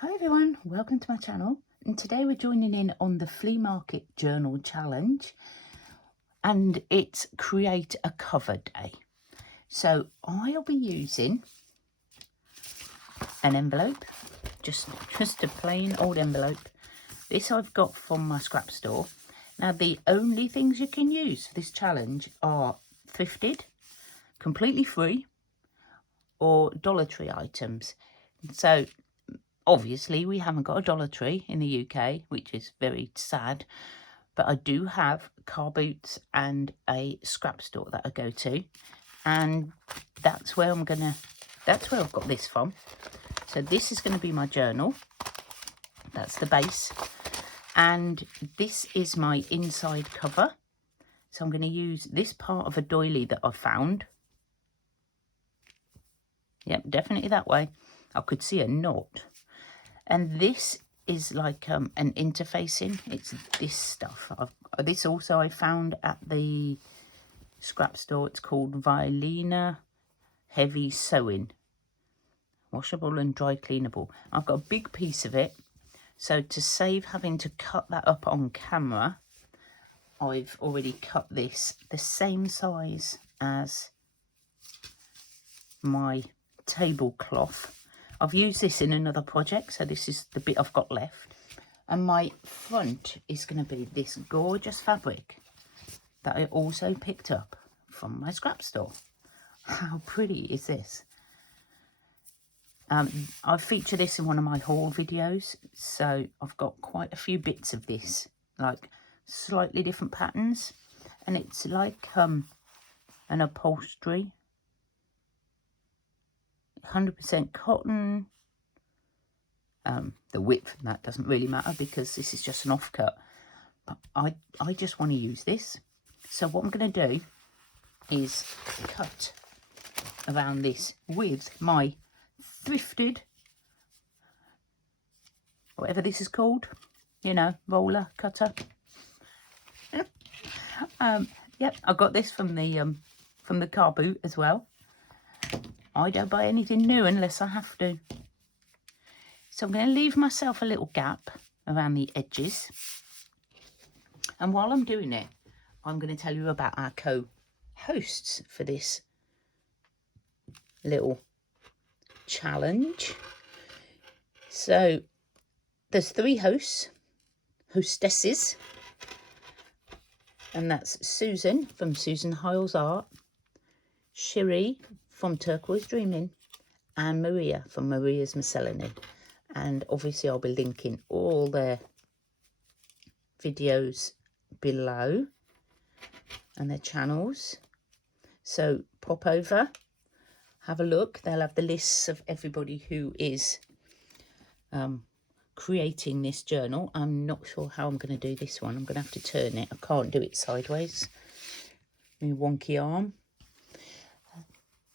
Hi everyone, welcome to my channel, and today we're joining in on the flea market journal challenge, and it's create a cover day. So I'll be using an envelope, just a plain old envelope. This I've got from my scrap store. Now the only things you can use for this challenge are thrifted, completely free, or Dollar Tree items. So obviously, we haven't got a Dollar Tree in the UK, which is very sad. But I do have car boots and a scrap store that I go to. And that's where I've got this from. So this is going to be my journal. That's the base. And this is my inside cover. So I'm going to use this part of a doily that I found. Yep, definitely that way. I could see a knot. And this is like an interfacing. It's this stuff. This also I found at the scrap store. It's called Violina Heavy Sewing. Washable and dry cleanable. I've got a big piece of it. So to save having to cut that up on camera, I've already cut this the same size as my tablecloth. I've used this in another project, so this is the bit I've got left. And my front is going to be this gorgeous fabric that I also picked up from my scrap store. How pretty is this? I feature this in one of my haul videos, so I've got quite a few bits of this, like slightly different patterns. And it's like an upholstery. 100% cotton. The width and that doesn't really matter because this is just an offcut, but I just want to use this. So what I'm going to do is cut around this with my thrifted, whatever this is called, you know, roller cutter. Yep, I got this from the car boot as well. I don't buy anything new unless I have to. So I'm going to leave myself a little gap around the edges. And while I'm doing it, I'm going to tell you about our co-hosts for this little challenge. So there's 3 hostesses. And that's Susan from Susan Hiles Art, Cherie from Turquoise Dreaming, and Maria from Maria's Miscellany. And obviously I'll be linking all their videos below and their channels. So pop over, have a look. They'll have the lists of everybody who is creating this journal. I'm not sure how I'm going to do this one. I'm going to have to turn it. I can't do it sideways. My wonky arm.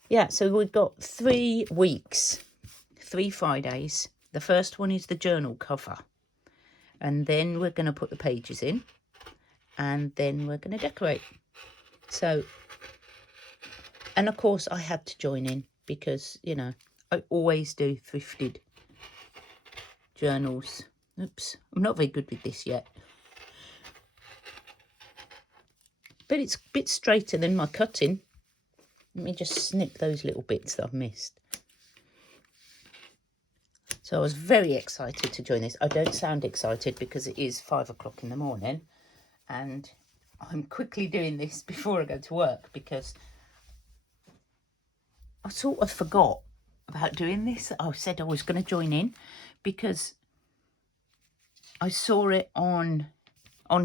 Yeah, so we've got 3 weeks, 3 Fridays. The first one is the journal cover. And then we're going to put the pages in. And then we're going to decorate. So, and of course I had to join in because, you know, I always do thrifted journals. Oops, I'm not very good with this yet. But it's a bit straighter than my cutting. Let me just snip those little bits that I've missed. So I was very excited to join this. I don't sound excited because it is 5 o'clock in the morning. And I'm quickly doing this before I go to work because I sort of forgot about doing this. I said I was going to join in because I saw it on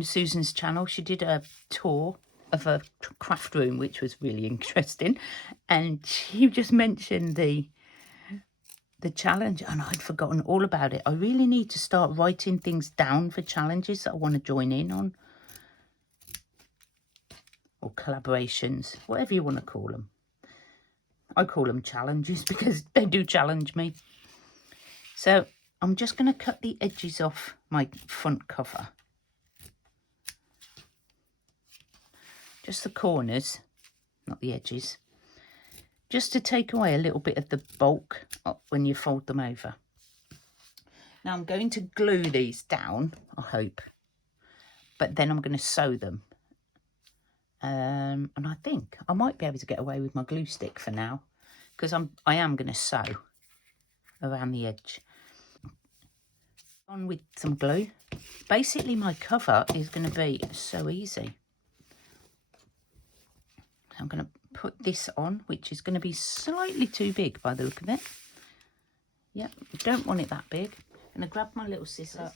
Susan's channel. She did a tour of a craft room, which was really interesting, and she just mentioned the challenge, and I'd forgotten all about it. I really need to start writing things down for challenges that I want to join in on, or collaborations, whatever you want to call them. I call them challenges because they do challenge me. So I'm just going to cut the edges off my front cover. Just the corners, not the edges. Just to take away a little bit of the bulk when you fold them over. Now I'm going to glue these down, I hope, but then I'm going to sew them. And I think I might be able to get away with my glue stick for now, because I am going to sew around the edge. On with some glue. Basically my cover is going to be so easy. I'm going to put this on, which is going to be slightly too big by the look of it. Yep, don't want it that big. I'm going to grab my little scissors.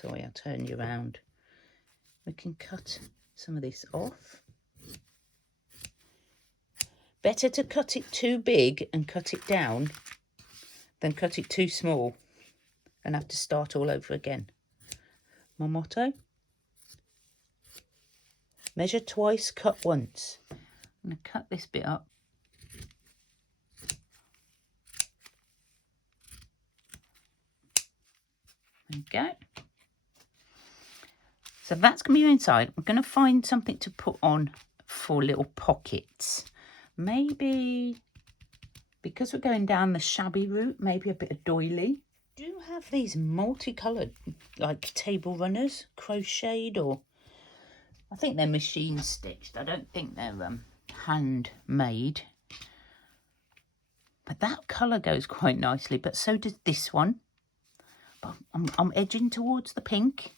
Sorry, I'll turn you around. We can cut some of this off. Better to cut it too big and cut it down than cut it too small and have to start all over again. My motto: measure twice, cut once. I'm going to cut this bit up. There we go. So that's going to be inside. I'm going to find something to put on for little pockets. Maybe, because we're going down the shabby route, maybe a bit of doily. I do have these multicoloured, like table runners, crocheted, or I think they're machine stitched. I don't think they're handmade. But that colour goes quite nicely, but so does this one. But I'm edging towards the pink.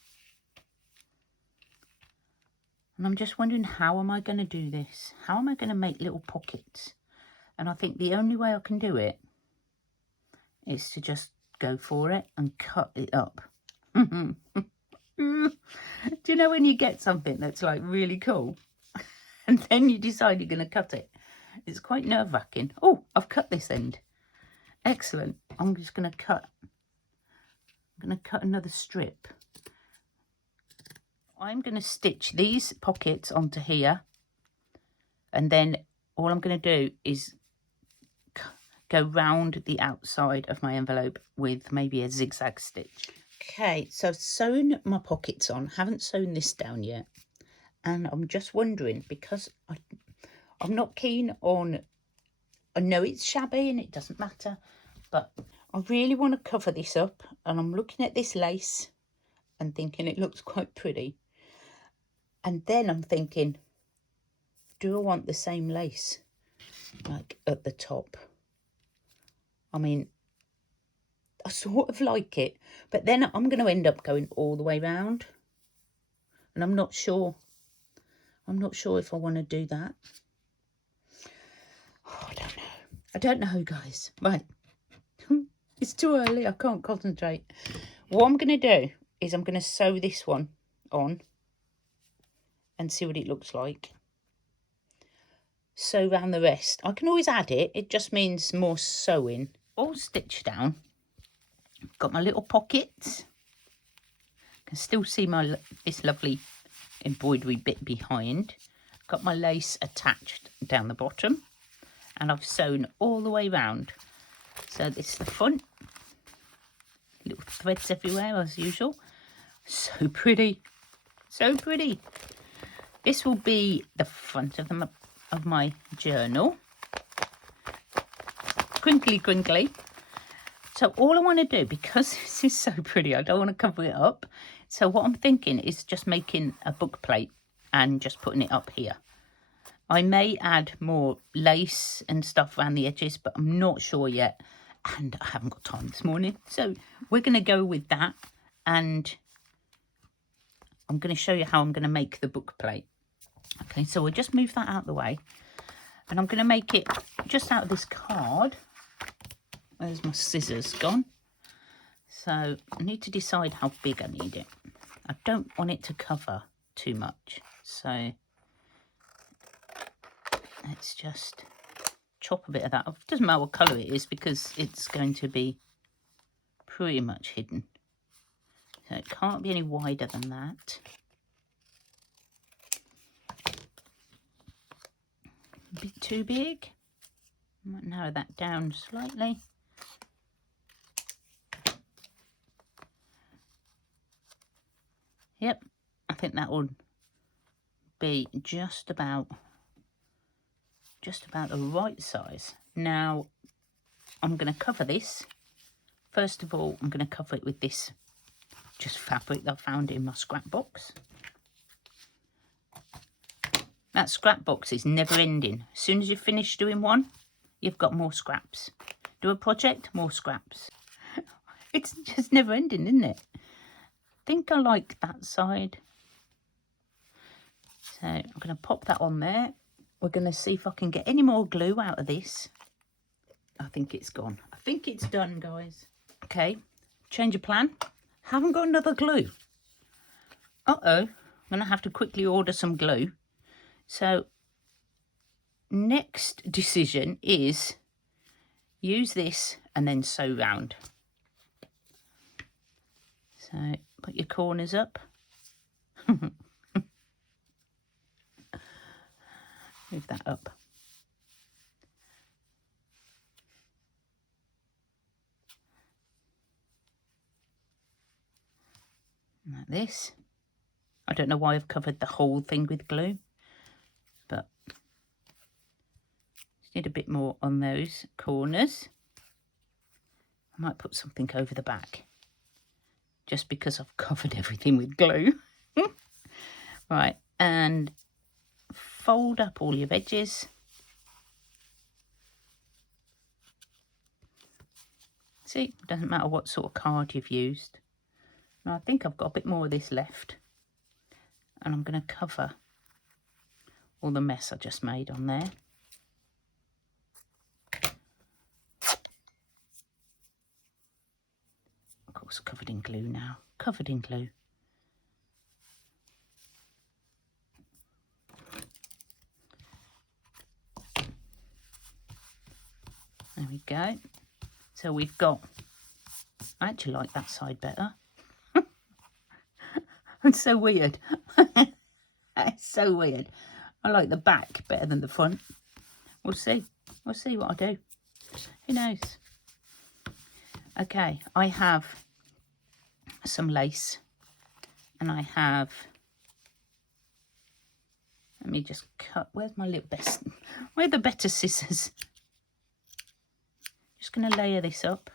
And I'm just wondering, how am I going to do this? How am I going to make little pockets? And I think the only way I can do it is to just go for it and cut it up. Do you know when you get something that's like really cool and then you decide you're going to cut it? It's quite nerve-wracking. Oh, I've cut this end. Excellent. I'm just going to cut. I'm going to cut another strip. I'm going to stitch these pockets onto here, and then all I'm going to do is go round the outside of my envelope with maybe a zigzag stitch. Okay, so I've sewn my pockets on, haven't sewn this down yet, and I'm just wondering, because I'm not keen on, I know it's shabby and it doesn't matter, but I really want to cover this up, and I'm looking at this lace and thinking it looks quite pretty. And then I'm thinking, do I want the same lace, like at the top? I mean, I sort of like it, but then I'm going to end up going all the way round. And I'm not sure if I want to do that. Oh, I don't know, guys. Right. It's too early. I can't concentrate. What I'm going to do is I'm going to sew this one on and see what it looks like. Sew round the rest. I can always add it. It just means more sewing. All stitched down. Got my little pockets. Can still see this lovely embroidery bit behind. Got my lace attached down the bottom, and I've sewn all the way round. So this is the front. Little threads everywhere as usual. So pretty. So pretty. This will be the front of my journal. Crinkly, crinkly. So all I want to do, because this is so pretty, I don't want to cover it up. So what I'm thinking is just making a book plate and just putting it up here. I may add more lace and stuff around the edges, but I'm not sure yet. And I haven't got time this morning. So we're going to go with that. And I'm going to show you how I'm going to make the book plate. Okay, so we'll just move that out of the way. And I'm going to make it just out of this card. Where's my scissors gone? So I need to decide how big I need it. I don't want it to cover too much. So let's just chop a bit of that off. Doesn't matter what colour it is, because it's going to be pretty much hidden. So it can't be any wider than that. A bit too big. I might narrow that down slightly. Yep, I think that would be just about the right size. Now I'm going to cover this First of all, I'm going to cover it with this just fabric that I found in my scrap box. That scrap box is never ending. As soon as you finish doing one, you've got more scraps. Do a project, more scraps. It's just never ending, isn't it? I think I like that side. So I'm going to pop that on there. We're going to see if I can get any more glue out of this. I think it's gone. I think it's done, guys. Okay, change of plan. Haven't got another glue. Uh-oh, I'm going to have to quickly order some glue. So, next decision is use this and then sew round. So, put your corners up. Move that up. Like this. I don't know why I've covered the whole thing with glue, but just need a bit more on those corners. I might put something over the back just because I've covered everything with glue. Right, and fold up all your edges. See, it doesn't matter what sort of card you've used. Now I think I've got a bit more of this left, and I'm going to cover all the mess I just made on there. Of course, covered in glue now. Covered in glue. There we go. So we've got, I actually like that side better. It's so weird. It's so weird. I like the back better than the front. We'll see. We'll see what I do. Who knows? Okay, I have some lace. And I have, let me just cut, where's my little best, where are the better scissors? Just going to layer this up.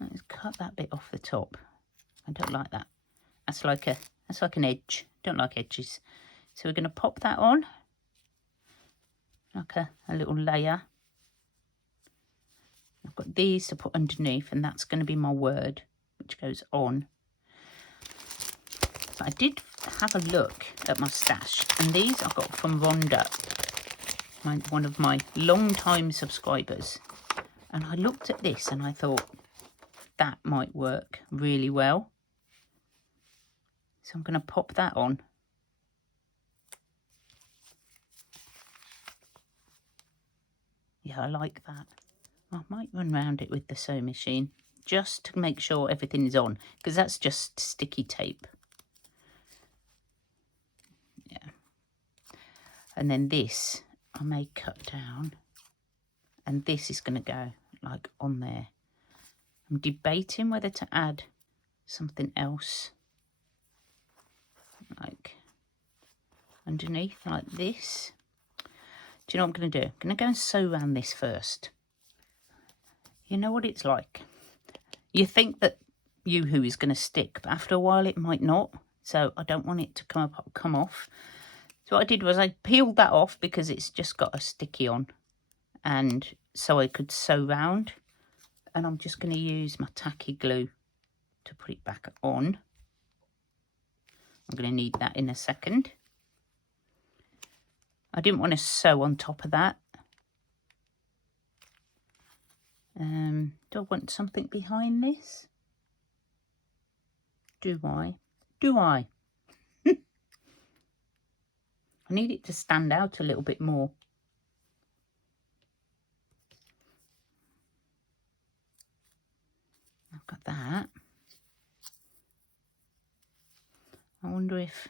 Let's cut that bit off the top. I don't like that. That's like an edge. Don't like edges. So we're going to pop that on like a little layer. I've got these to put underneath, and that's going to be my word, which goes on. But I did have a look at my stash, and these I got from Rhonda, one of my long-time subscribers. And I looked at this and I thought that might work really well. So I'm going to pop that on. Yeah, I like that. I might run round it with the sewing machine just to make sure everything is on, because that's just sticky tape. Yeah. And then this I may cut down, and this is going to go like on there. I'm debating whether to add something else like underneath like this. Do you know what I'm going to do? I'm going to go and sew around this first. You know what it's like. You think that Yoo-hoo is going to stick, but after a while it might not. So I don't want it to come off. So what I did was I peeled that off because it's just got a sticky on. And so I could sew round. And I'm just going to use my tacky glue to put it back on. I'm going to need that in a second. I didn't want to sew on top of that. Do I want something behind this? Do I? Do I? I need it to stand out a little bit more. I've got that. I wonder if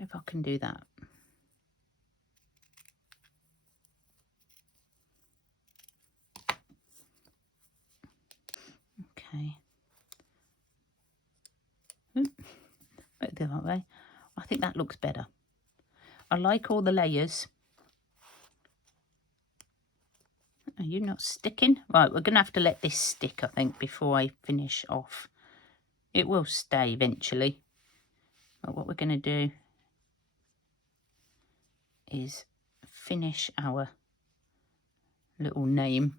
I can do that. Okay. Better do it that way. I think that looks better. I like all the layers. you not sticking? Right, we're going to have to let this stick, I think, before I finish off. It will stay eventually. But what we're going to do is finish our little name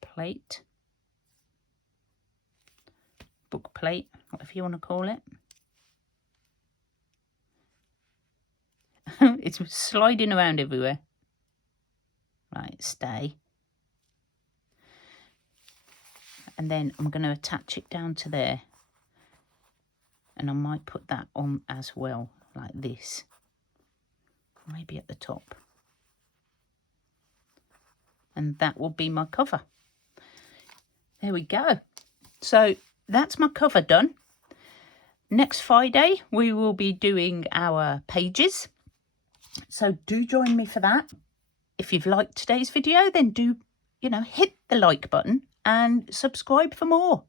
plate. Book plate, whatever you want to call it. It's sliding around everywhere. Right, stay. And then I'm going to attach it down to there. And I might put that on as well, like this. Maybe at the top. And that will be my cover. There we go. So that's my cover done. Next Friday, we will be doing our pages. So do join me for that. If you've liked today's video, then do, hit the like button and subscribe for more.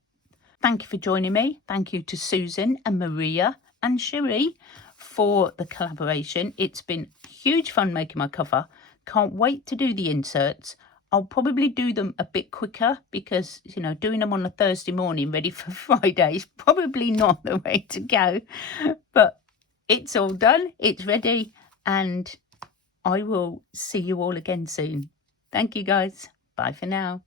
Thank you for joining me. Thank you to Susan and Maria and Cherie for the collaboration. It's been huge fun making my cover. Can't wait to do the inserts. I'll probably do them a bit quicker because, doing them on a Thursday morning ready for Friday is probably not the way to go. But it's all done. It's ready. And I will see you all again soon. Thank you, guys. Bye for now.